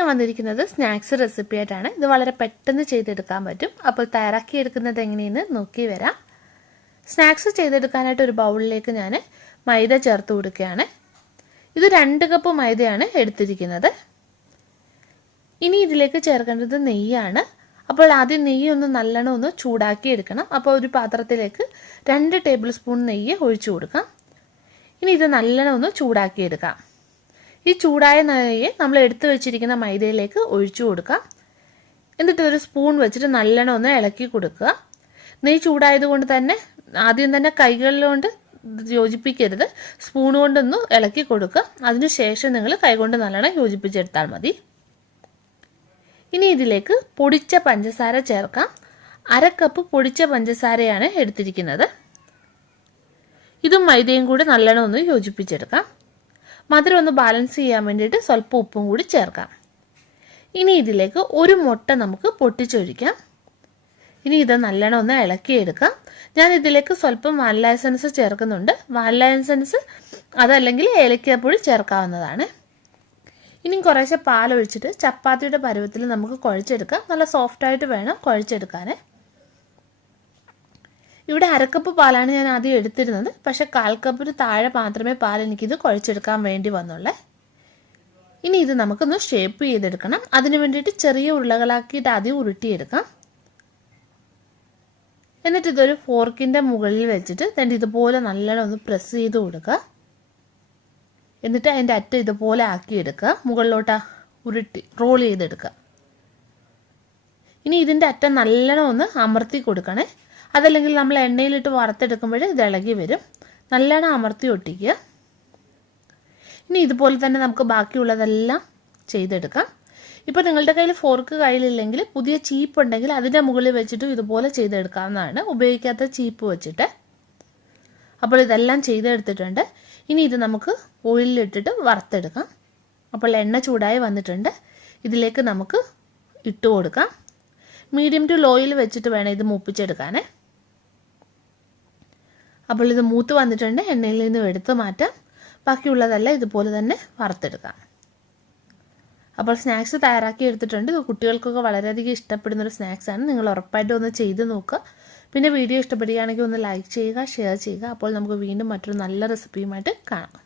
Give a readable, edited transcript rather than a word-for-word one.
ഞാൻ വന്നിരിക്കുന്നത് snacks recipe ആയിട്ടാണ്. ഇത് വളരെ പെട്ടെന്ന് ചെയ്തെടുക്കാൻ പറ്റും. അപ്പോൾ തയ്യാറാക്കി എടുക്കുന്നത് എങ്ങനെയെന്ന് നോക്കി വരാം. സ്നാക്സ് ചെയ്തെടുക്കാനായിട്ട് ഒരു ബൗളിലേക്ക് ഞാൻ മൈദ ചേർത്ത് കൊടുക്കുകയാണ്. ഇത് 2 കപ്പ് മൈദയാണ് എടുത്തിരിക്കുന്നത്. ഇനി ഇതിലേക്ക് ചേർക്കേണ്ടത് നെയ്യാണ്. അപ്പോൾ ആദ്യം നെയ്യ് ഒന്ന് നല്ലോണം ഒന്ന് ചൂടാക്കി എടുക്കണം. അപ്പോൾ ഒരു പാത്രത്തിലേക്ക് 2 ടേബിൾ സ്പൂൺ നെയ്യ് ഒഴിച്ചു കൊടുക്കാം. ഇനി ഇത് നല്ലോണം ഒന്ന് ചൂടാക്കി എടുക്കാം. ഈ ചൂടായ നെയ്യ് നമ്മൾ എടുത്തു വെച്ചിരിക്കുന്ന മൈദയിലേക്ക് ഒഴിച്ചു കൊടുക്കാം. എന്നിട്ട് ഒരു സ്പൂൺ വെച്ചിട്ട് നല്ലോണം ഒന്ന് ഇളക്കി കൊടുക്കുക. നെയ്യ് ചൂടായതുകൊണ്ട് തന്നെ ആദ്യം തന്നെ കൈകളിലുകൊണ്ട് യോജിപ്പിക്കരുത്, സ്പൂൺ കൊണ്ടൊന്ന് ഇളക്കി കൊടുക്കുക. അതിനുശേഷം നിങ്ങൾ കൈകൊണ്ട് നല്ലോണം യോജിപ്പിച്ചെടുത്താൽ മതി. ഇനി ഇതിലേക്ക് പൊടിച്ച പഞ്ചസാര ചേർക്കാം. 1/2 കപ്പ് പൊടിച്ച പഞ്ചസാരയാണ് എടുത്തിരിക്കുന്നത്. ഇതും മൈദയും കൂടി നല്ലോണം ഒന്ന് യോജിപ്പിച്ചെടുക്കാം. മധുരം ഒന്ന് ബാലൻസ് ചെയ്യാൻ വേണ്ടിയിട്ട് സ്വല്പം ഉപ്പും കൂടി ചേർക്കാം. ഇനി ഇതിലേക്ക് ഒരു മുട്ട നമുക്ക് പൊട്ടിച്ചൊഴിക്കാം. ഇനി ഇത് നല്ലോണം ഒന്ന് ഇളക്കിയെടുക്കാം. ഞാൻ ഇതിലേക്ക് സ്വല്പം വാനില എസൻസ് ചേർക്കുന്നുണ്ട്. വാനില എസൻസ് അതല്ലെങ്കിൽ ഏലക്കാപ്പൊടി ചേർക്കാവുന്നതാണ്. ഇനി കുറേശ്ശെ പാലൊഴിച്ചിട്ട് ചപ്പാത്തിയുടെ പരുവത്തിൽ നമുക്ക് കുഴച്ചെടുക്കാം. നല്ല സോഫ്റ്റായിട്ട് വേണം കുഴച്ചെടുക്കാൻ. ഇവിടെ 1/2 കപ്പ് പാലാണ് ഞാൻ ആദ്യം എടുത്തിരുന്നത്. പക്ഷെ 1/4 കപ്പിന് താഴെ മാത്രമേ പാൽ എനിക്കിത് കുഴച്ചെടുക്കാൻ വേണ്ടി വന്നുള്ളേ. ഇനി ഇത് നമുക്കൊന്ന് ഷേപ്പ് ചെയ്തെടുക്കണം. അതിന് വേണ്ടിയിട്ട് ചെറിയ ഉരുളകളാക്കിയിട്ട് ആദ്യം ഉരുട്ടിയെടുക്കാം. എന്നിട്ട് ഇതൊരു ഫോർക്കിൻ്റെ മുകളിൽ വെച്ചിട്ട് ഇതുപോലെ നല്ലോണം ഒന്ന് പ്രസ് ചെയ്ത് കൊടുക്കുക. എന്നിട്ട് അതിൻ്റെ അറ്റം ഇതുപോലെ ആക്കിയെടുക്കുക. മുകളിലോട്ട് ഉരുട്ടി റോൾ ചെയ്തെടുക്കുക. ഇനി ഇതിൻ്റെ അറ്റം നല്ലോണം ഒന്ന് അമർത്തി കൊടുക്കണേ. അതല്ലെങ്കിൽ നമ്മൾ എണ്ണയിലിട്ട് വറുത്തെടുക്കുമ്പോൾ ഇത് ഇളകി വരും. നല്ലോണം അമർത്തി ഒട്ടിക്കുക. ഇനി ഇതുപോലെ തന്നെ നമുക്ക് ബാക്കിയുള്ളതെല്ലാം ചെയ്തെടുക്കാം. ഇപ്പോൾ നിങ്ങളുടെ കയ്യിൽ ഫോർക്ക് കയ്യിലില്ലെങ്കിൽ പുതിയ ചീപ്പ് ഉണ്ടെങ്കിൽ അതിൻ്റെ മുകളിൽ വെച്ചിട്ട് ഇതുപോലെ ചെയ്തെടുക്കാവുന്നതാണ്, ഉപയോഗിക്കാത്ത ചീപ്പ് വെച്ചിട്ട്. അപ്പോൾ ഇതെല്ലാം ചെയ്തെടുത്തിട്ടുണ്ട്. ഇനി ഇത് നമുക്ക് ഓയിലിലിട്ടിട്ട് വറുത്തെടുക്കാം. അപ്പോൾ എണ്ണ ചൂടായി വന്നിട്ടുണ്ട്. ഇതിലേക്ക് നമുക്ക് ഇട്ട് കൊടുക്കാം. മീഡിയം ടു ലോയിൽ വെച്ചിട്ട് വേണം ഇത് മൂപ്പിച്ചെടുക്കാനേ. അപ്പോൾ ഇത് മൂത്ത് വന്നിട്ടുണ്ട്. എണ്ണയിൽ നിന്ന് എടുത്ത് മാറ്റാം. ബാക്കിയുള്ളതെല്ലാം ഇതുപോലെ തന്നെ വറുത്തെടുക്കാം. അപ്പോൾ സ്നാക്സ് തയ്യാറാക്കി എടുത്തിട്ടുണ്ട്. ഇത് കുട്ടികൾക്കൊക്കെ വളരെയധികം ഇഷ്ടപ്പെടുന്നൊരു സ്നാക്സാണ്. നിങ്ങൾ ഉറപ്പായിട്ടും ഒന്ന് ചെയ്ത് നോക്കുക. പിന്നെ വീഡിയോ ഇഷ്ടപ്പെടുകയാണെങ്കിൽ ഒന്ന് ലൈക്ക് ചെയ്യുക, ഷെയർ ചെയ്യുക. അപ്പോൾ നമുക്ക് വീണ്ടും മറ്റൊരു നല്ല റെസിപ്പിയുമായിട്ട് കാണാം.